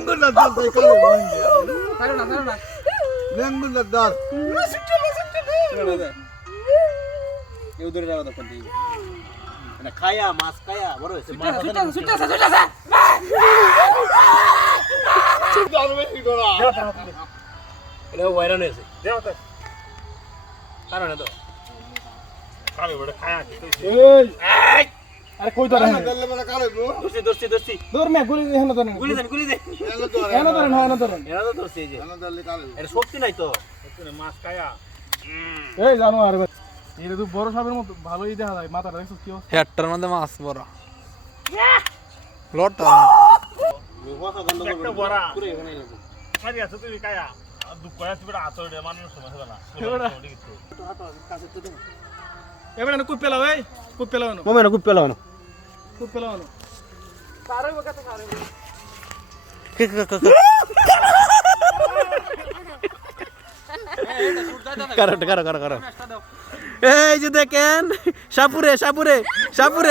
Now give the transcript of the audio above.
লেঙ্গুলার দর তাই কালো বন্ধে ছাড়ো না ছাড়ো না লেঙ্গুলার দর কেউ ধরে যাওয়া তখন দিই মানে খায়া মাছ খায়া বড় হয়েছে মাছ সুটা সুটা সুটা সুটা এটা ওয়াইরান হয়েছে কারণে তো আরে কই ধরে দলে মানে কালো গো দোস্তি দোস্তি দোস্তি ধর মে গুলি হেন ধরেন। গুলি দেন গুলি দেন। হেন ধরেন হেন ধরেন এরা তো দোস্তি এই যে। এলো দলে কালো এটা শক্তি নাই তো। এই জানো আর এটা তো বড় সাপের মতো ভালোই দেখা যায়। মাথাটা দেখছ কি অবস্থা? হেডটার মধ্যে মাছ বড়। করবে একটা বড়া। পুরো বানাই লাগবে এবারে। না কুপ পেলাও কুপ পেলাও না। না খুব পেলাও না। কুপ পেলাও না কারও কারও কারও কারও। এই যে দেখেন সাপুরে সাপুরে সাপুরে।